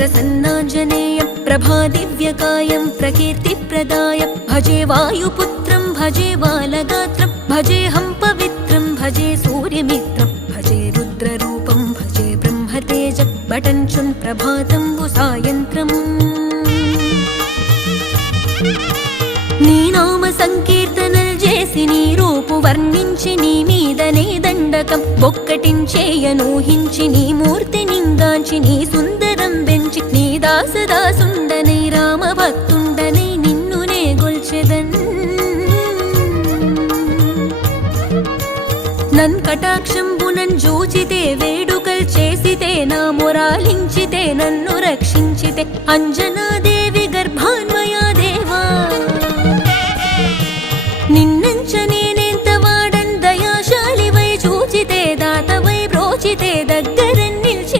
प्रसन्नाञ्जनेयं प्रभादिव्यकायं प्रकीर्तिप्रदाय भजे वायुपुत्रं भजे बालगात्रं भजेऽहं पवित्रं भजे सूर्यमित्रं भजे रुद्ररूपं भजे ब्रह्मतेज बटञ्चुन् प्रभातं सायन्त्रम् నీ నామ సంకీర్తనలు చేసి నీ రూపు వర్ణించి నీ మీదనే దండకం ఒక్కటించేయనూహించి నీ మూర్తి నింగాంచి నీ సుందరం పెంచి నీ దాసదాసుండనై రామభక్తుండనై నిన్నునే గొల్చెదన్ నన్ కటాక్షంబునన్ జూచితే వేడుకల్ చేసితే నా మొరాలించితే నన్ను రక్షించితే అంజనాది